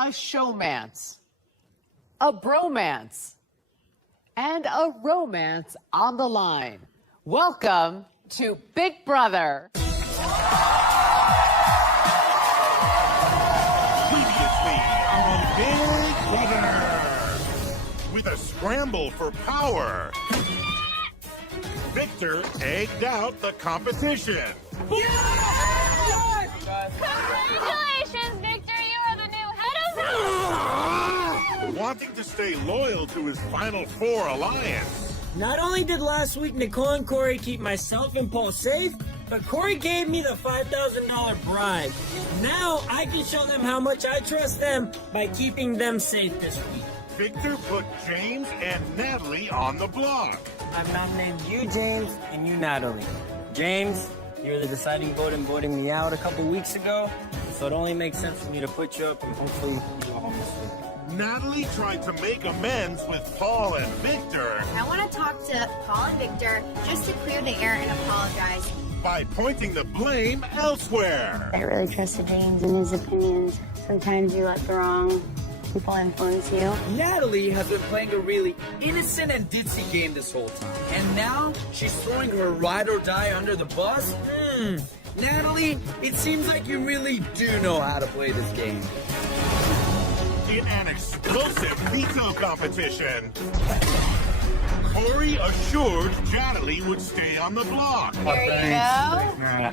a showmance, a bromance, and a romance on the line. Welcome to Big Brother. Previously on Big Brother, with a scramble for power, Victor egged out the competition. Congratulations, Victor! You are the new head of Wanting to stay loyal to his Final Four alliance, Not only did last week Nicole and Corey keep myself and Paul safe, but Corey gave me the $5,000 bribe. Now I can show them how much I trust them by keeping them safe this week. Victor put James and Natalie on the block. I've nominated you, James, and you, Natalie. James, you're the deciding vote in voting me out a couple weeks ago, so it only makes sense for me to put you up and hopefully you go home this week. Natalie tried to make amends with Paul and Victor I want to talk to Paul and Victor just to clear the air and apologize. by pointing the blame elsewhere. I really trusted James and his opinions. Sometimes you let the wrong people influence you. Natalie has been playing a really innocent and ditzy game this whole time. And now she's throwing her ride or die under the bus? Natalie, it seems like you really do know how to play this game. In an explosive veto competition, Corey assured Natalie would stay on the block. There you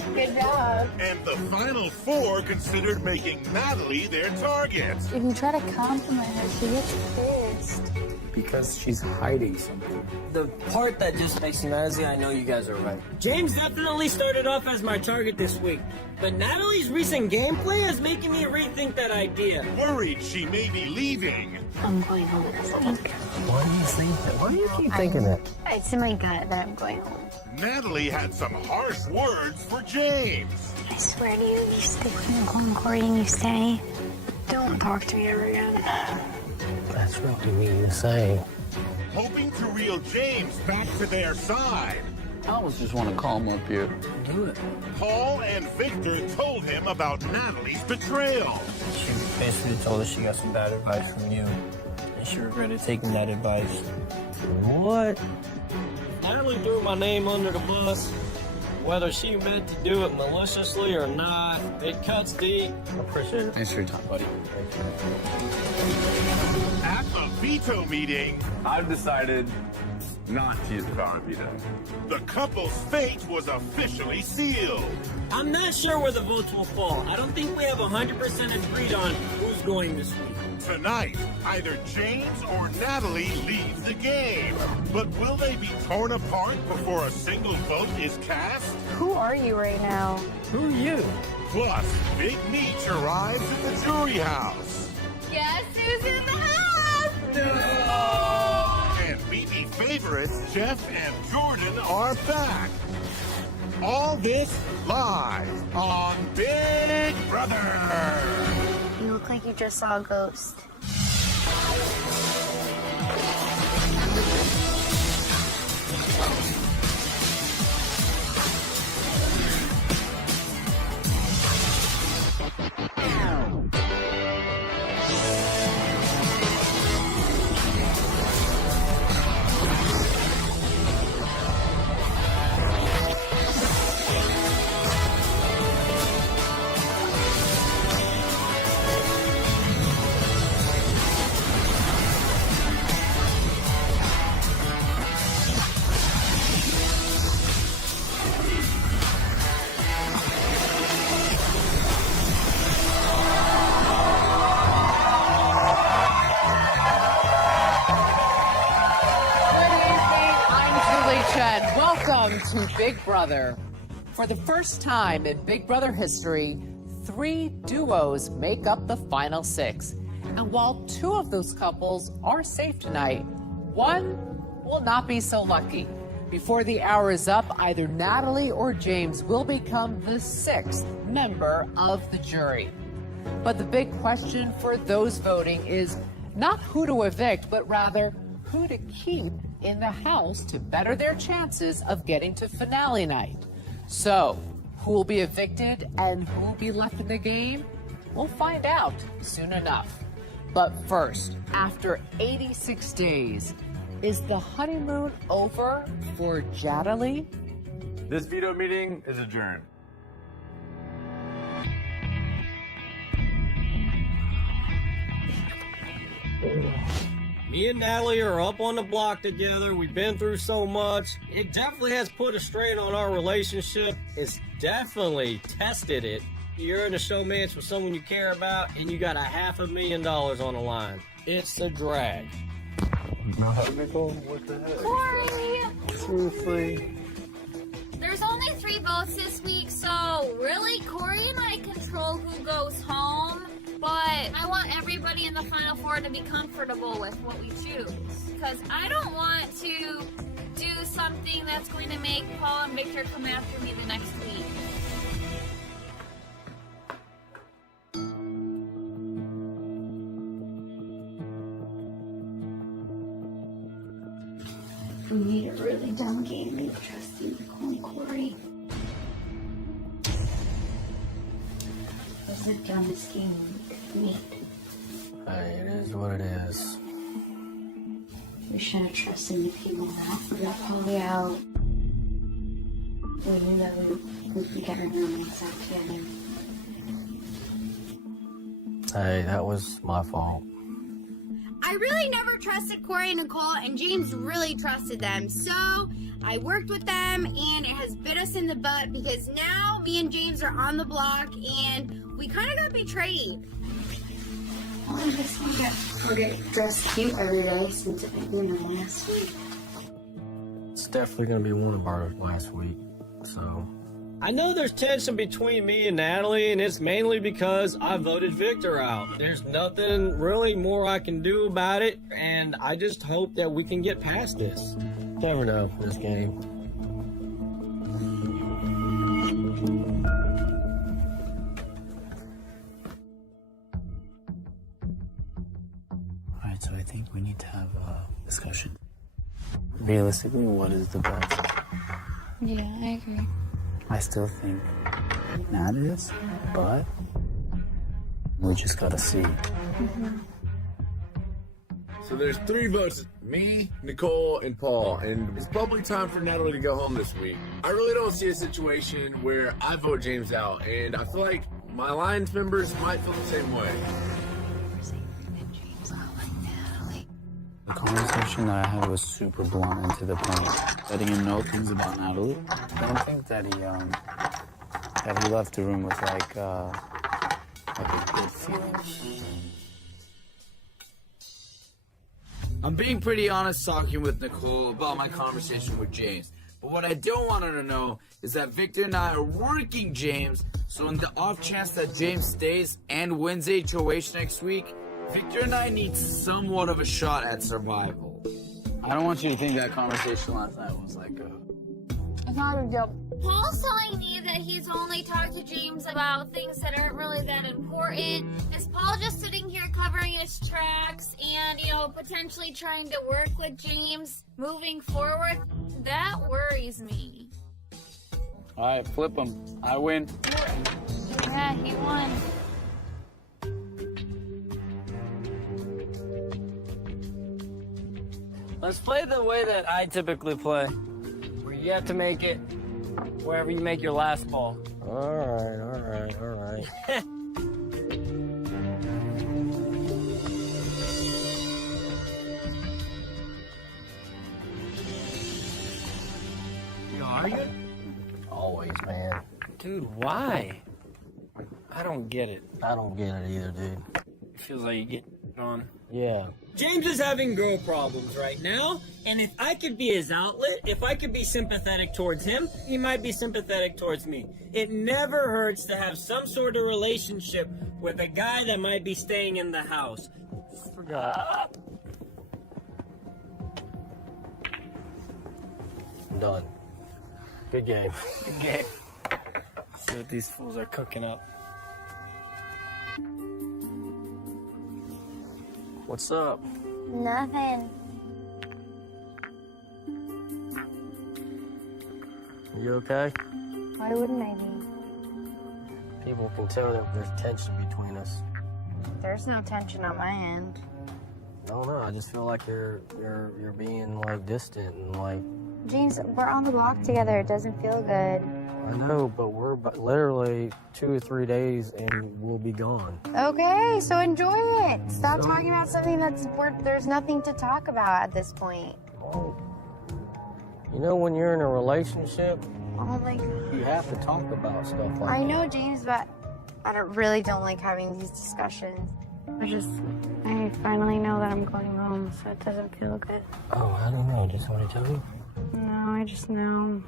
go. Good job. And the Final Four considered making Natalie their target. If you try to compliment her, she gets pissed. Because she's hiding something. The part that just makes me mad is I know you guys are right. James definitely started off as my target this week, but Natalie's recent gameplay is making me rethink that idea. Worried she may be leaving, I'm going home this week. Why do you think that? Why do you keep thinking that? It's in my gut that I'm going home. Natalie had some harsh words for James. I swear to you, you stick with Nicole and Corey and you stay. Don't talk to me ever again. That's really mean to say. Hoping to reel James back to their side, I always just want to call him up here. Do it. Paul and Victor told him about Natalie's betrayal. She basically told us she got some bad advice from you, and she regretted taking that advice. What? Natalie threw my name under the bus. Whether she meant to do it maliciously or not, it cuts deep. I appreciate it. Thanks for your time, buddy. At the veto meeting, I've decided not to use the power veto. the couple's fate was officially sealed. I'm not sure where the votes will fall. I don't think we have 100% agreed on who's going this week. Tonight, either James or Natalie leave the game. But will they be torn apart before a single vote is cast? Who are you right now? Who are you? Plus, Big Meech arrives at the jury house. Guess who's in the house? And BB favorites Jeff and Jordan are back. All this live on Big Brother. You look like you just saw a ghost. Welcome to Big Brother. For the first time in Big Brother history, 3 duos make up the final 6. And while 2 of those couples are safe tonight, 1 will not be so lucky. Before the hour is up, either Natalie or James will become the 6th member of the jury. But the big question for those voting is not who to evict, but rather who to keep in the house to better their chances of getting to finale night. So, who will be evicted and who will be left in the game? We'll find out soon enough. But first, after 86 days, is the honeymoon over for Jadalee? This veto meeting is adjourned. Me and Natalie are up on the block together. We've been through so much. It definitely has put a strain on our relationship. It's definitely tested it. You're in a showmance with someone you care about, and you got $500,000 on the line. It's a drag. Nicole, what the heck? Corey! Seriously? There's only 3 votes this week, so really, Corey and I control who goes home. But I want everybody in the Final Four to be comfortable with what we choose. Because I don't want to do something that's going to make Paul and Victor come after me the next week. We made a really dumb game of trusting Nicole and Corey. It was the dumbest game we could have made. Hey, it is what it is. We should have trusted the people that we got Polly out. We knew that we could get our moments out together. Hey, that was my fault. I really never trusted Corey and Nicole, and James really trusted them. So I worked with them, and it has bit us in the butt because now me and James are on the block, and we kind of got betrayed. Well, I guess we'll get dressed cute every day since it was last week. It's definitely gonna be one of our last week, so. I know there's tension between me and Natalie, and it's mainly because I voted Victor out. There's nothing really more I can do about it, and I just hope that we can get past this. Never know, this game. Alright, so I think we need to have a discussion. Realistically, what is the best? Yeah, I agree. I still think Nat is, but we just gotta see. So there's 3 votes, me, Nicole, and Paul, and it's probably time for Natalie to go home this week. I really don't see a situation where I vote James out, and I feel like my Alliance members might feel the same way. The conversation that I had was super blunt and to the point, letting him know things about Natalie. I don't think that he left the room with like a good feeling. I'm being pretty honest talking with Nicole about my conversation with James. But what I don't want her to know is that Victor and I are working James, so in the off chance that James stays and wins HOH next week, Victor and I need somewhat of a shot at survival. I don't want you to think that conversation last night was like It's not a joke. Paul's telling me that he's only talked to James about things that aren't really that important. Is Paul just sitting here covering his tracks and, potentially trying to work with James moving forward? That worries me. Alright, flip him. I win. Yeah, he won. Let's play the way that I typically play, where you have to make it wherever you make your last ball. All right. You arguing? Always, man. Dude, why? I don't get it. I don't get it either, dude. It feels like you get on. Yeah. James is having girl problems right now, and if I could be his outlet, if I could be sympathetic towards him, he might be sympathetic towards me. It never hurts to have some sort of relationship with a guy that might be staying in the house. Forgot. I'm done. Good game. Good game. See what these fools are cooking up. What's up? Nothing. You okay? Why wouldn't I be? People can tell that there's tension between us. There's no tension on my end. No, I just feel like you're being like distant and like. James, we're on the block together. It doesn't feel good. I know, but we're literally 2 or 3 days and we'll be gone. Okay, so enjoy it. Stop talking about something there's nothing to talk about at this point. Well, you know, when you're in a relationship, Oh my God. you have to talk about stuff like that. I know, James, but I really don't like having these discussions. I finally know that I'm going home, so it doesn't feel good. Oh, I don't know. Just want to tell you? No, I just know.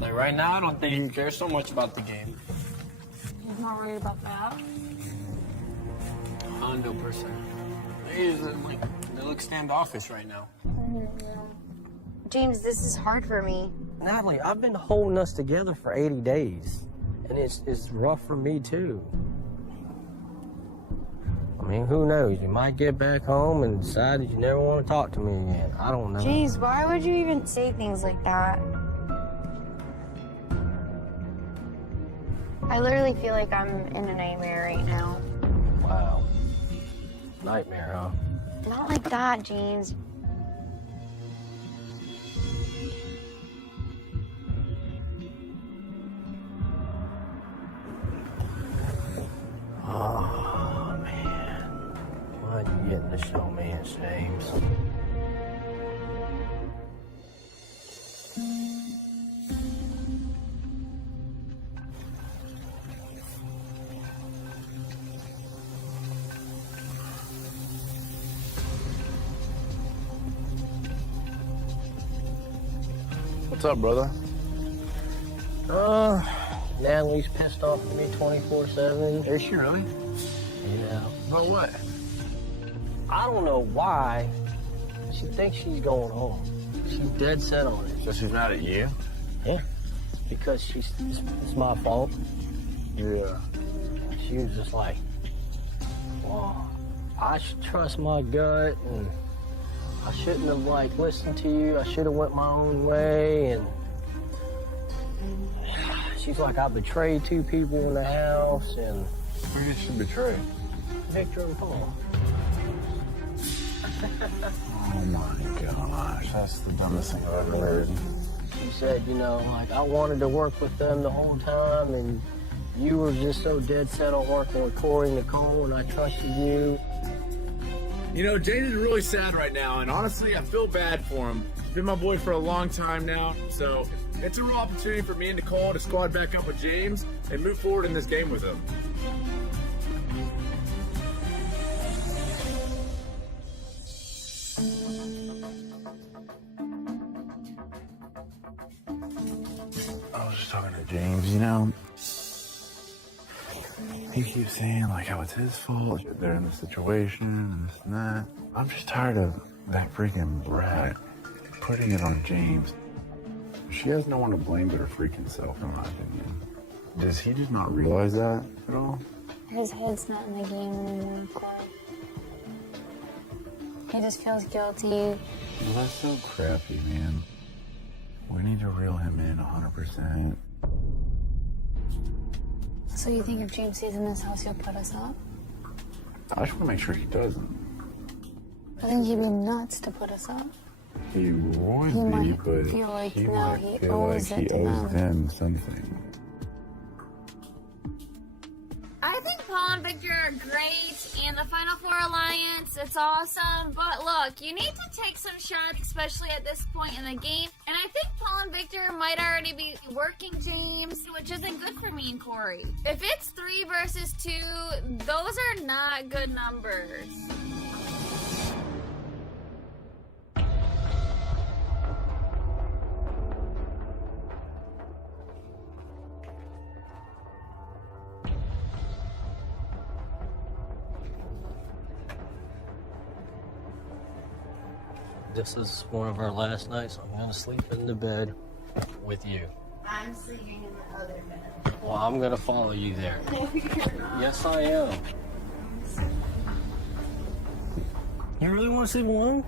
Like right now, I don't think he cares so much about the game. He's not worried about that. 100%. He's like, they look standoffish right now. James, this is hard for me. Natalie, I've been holding us together for 80 days, and it's rough for me too. I mean, who knows? You might get back home and decide that you never want to talk to me again. I don't know. James, why would you even say things like that? I literally feel like I'm in a nightmare right now. Wow. Nightmare, huh? Not like that, James. Oh, man. Why'd you get to show me, James? What's up, brother? Natalie's pissed off at me 24/7. Is she really? Yeah. About what? I don't know why. She thinks she's going home. She's dead set on it. So she's mad at you? Yeah. Because it's my fault. Yeah. She was just like, well, I should trust my gut and I shouldn't have like listened to you. I should have went my own way. And she's like, I betrayed 2 people in the house and Who did she betray? Victor and Paul. Oh my gosh, that's the dumbest thing I've ever heard. She said, you know, like I wanted to work with them the whole time and you were just so dead set on working with Corey and Nicole and I trusted you. You know, James is really sad right now, and honestly, I feel bad for him. He's been my boy for a long time now, so it's a real opportunity for me and Nicole to squad back up with James and move forward in this game with him. I was just talking to James, you know. He keeps saying like how it's his fault, they're in this situation and this and that. I'm just tired of that freaking brat putting it on James. She has no one to blame but her freaking self, in my opinion. Does he just not realize that at all? His head's not in the game anymore. He just feels guilty. Well, that's so crappy, man. We need to reel him in 100%. So you think if James stays in this house, he'll put us up? I just want to make sure he doesn't. I think he'd be nuts to put us up. He would He be, might but feel like, he no, might he feel like owes he it to owes them. them something. I think Paul and Victor are great, and the Final Four Alliance, it's awesome. But look, you need to take some shots, especially at this point in the game. And I think Paul and Victor might already be working James, which isn't good for me and Corey. If it's 3 versus 2, those are not good numbers. This is one of our last nights, so I'm gonna sleep in the bed with you. I'm sleeping in the other bed. Well, I'm gonna follow you there. Yes, I am. You really want to sleep alone?